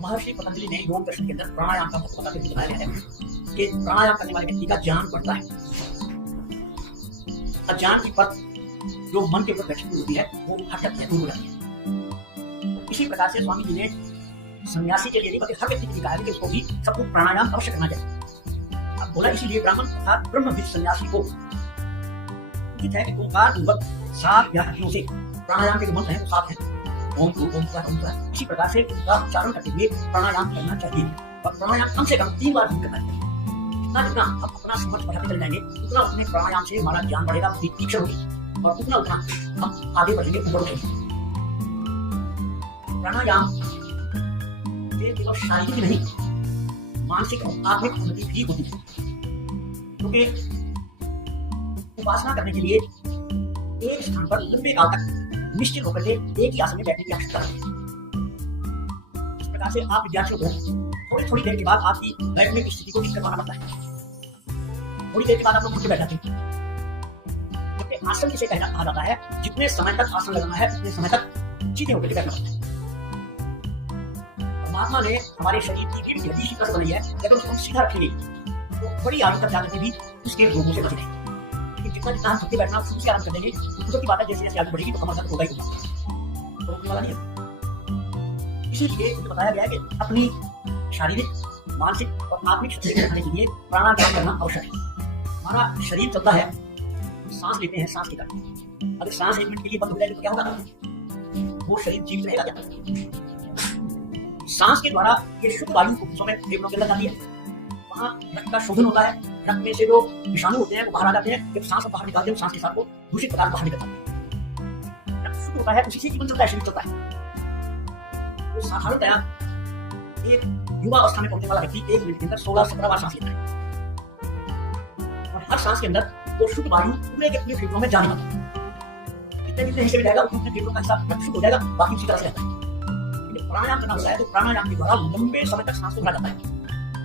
महर्षि पतंजलि ने योग दर्शन के अंदर प्राणायाम का महत्व बताते हुए बताया है कि प्राणायाम करने वाले व्यक्ति का ज्ञान बढ़ता है। अज्ञान की परत जो मन के ऊपर बैठी हुई होती है वो हट जाती है, दूर हो जाती है। इसी प्रकार से स्वामी जी ने सन्यासी के लिए नहीं बल्कि हर व्यक्ति के लिए कहा है कि उसको भी सबको प्राणायाम अवश्य करना चाहिए। अब बोला इसीलिए ब्राह्मण अर्थात ब्रह्मविद सन्यासी को उचित है कि ओंकार पूर्वक सात या हड्डियों से प्राणायाम के जो मंत्र हैं वो सात हैं, ओम भू ओम स्वः ओम स्वः, इसी प्रकार से उनका उच्चारण करते हुए प्राणायाम करना चाहिए। और प्राणायाम कम से कम 3 बार करना चाहिए। जितना जितना हम अपना समर्थ बढ़ाते चले जाएंगे उतना उतने प्राणायाम से हमारा ज्ञान बढ़ेगा, तीक्ष्ण होगी और उतना उतना हम आगे बढ़ेंगे, ऊपर उठेंगे। प्राणायाम केवल शारीरिक नहीं मानसिक और आत्मिक उन्नति भी होती है, क्योंकि उपासना करने के लिए एक स्थान पर लंबे काल तक निश्चित होकर के एक ही आसन में बैठने की आवश्यकता है। इस प्रकार से आप विद्यार्थियों को थोड़ी थोड़ी देर के बाद आपकी बैठने की स्थिति को ठीक करवाना पड़ता है। थोड़ी देर के बाद आप लोग उठ के बैठ जाते हैं, क्योंकि आसन किसे कहा जाता है, जितने समय तक आसन लगाना है उतने समय तक सीधे होकर के बैठना पड़ता है। परमात्मा ने हमारे शरीर की रीढ़ की हड्डी की तरह बनाई है, अगर उसको सीधा रखेंगे तो बड़ी आयु तक जाकर भी उसके रोगों से बचेंगे। लेकिन जितना जितना हम थके बैठना शुरू से आराम कर देंगे तो की बात है, जैसे जैसे आगे बढ़ेगी तो कमर दर्द होगा ही होगा, तो रोकने वाला नहीं है। इसीलिए बताया गया है कि अपनी शारीरिक मानसिक और आत्मिक शक्ति को बढ़ाने के लिए प्राणायाम करना आवश्यक है। हमारा शरीर चलता है, सांस लेते हैं, सांस के कारण अगर सांस 1 मिनट के लिए बंद हो जाए तो क्या होगा, वो शरीर जीवित रहेगा क्या? सांस के द्वारा ये शुद्ध वायु को में फेफड़ों के अंदर जाती है, वहां रक्त का शोधन होता है, रक्त में से जो विषाणु होते हैं वो बाहर आ जाते हैं। जब सांस बाहर निकालते हैं सांस के साथ वो दूषित पदार्थ बाहर निकलता है, रक्त शुद्ध होता है, उसी से जीवन चलता है, शरीर चलता है। तो साधारणतया एक युवा अवस्था में पहुंचने वाला व्यक्ति 1 मिनट के अंदर 16-17 बार सांस लेता है और हर सांस के अंदर वो शुद्ध वायु पूरे के पूरे फेफड़ों में जाने वाला है। जितने जितने हिस्से में जाएगा उतने फेफड़ों का हिस्सा शुद्ध हो जाएगा, बाकी उसी तरह से रहता है। प्राणायाम करना होता है तो प्राणायाम के द्वारा लंबे समय तक सांस को भरा जाता है,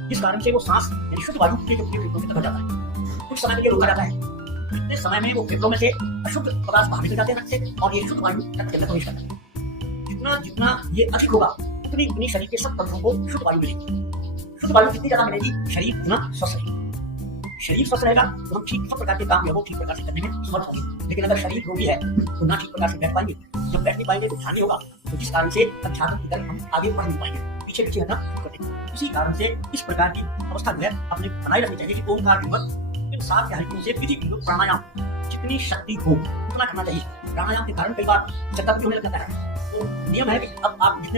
जिस कारण से वो सांस यानी शुद्ध वायु के फेफड़ों में भर जाता है। कुछ समय के लिए रोका जाता है, इतने समय में वो फेफड़ों में से अशुद्ध पदार्थ बाहर निकल जाते हैं रक्त से और ये शुद्ध वायु रक्त के अंदर प्रवेश करता है। जितना जितना ये अधिक होगा उतनी उतनी शरीर के सब तंत्रों को शुद्ध वायु मिलेगी। शुद्ध वायु जितनी ज्यादा मिलेगी शरीर उतना स्वस्थ रहेगा। शरीर स्वस्थ रहेगा तो हम ठीक सब प्रकार के काम वो ठीक प्रकार से करने में समर्थ होंगे। लेकिन अगर शरीर रोगी है तो ना ठीक प्रकार से बैठ पाएंगे, जब बैठ नहीं पाएंगे तो ध्यान नहीं होगा, तो जिस कारण से अध्यात्म की तरफ हम आगे बढ़ नहीं पाएंगे, पीछे पीछे हटना शुरू कर देंगे। इसी कारण से इस प्रकार की अवस्था जो है अपने बनाए रखनी चाहिए कि ओंकार पूर्वक इन 7 हड्डियों से विधि पूर्वक प्राणायाम जितनी शक्ति हो उतना करना चाहिए। प्राणायाम के कारण कई बार चक्कर भी होने लग जाता है, तो नियम है कि अब आप जितने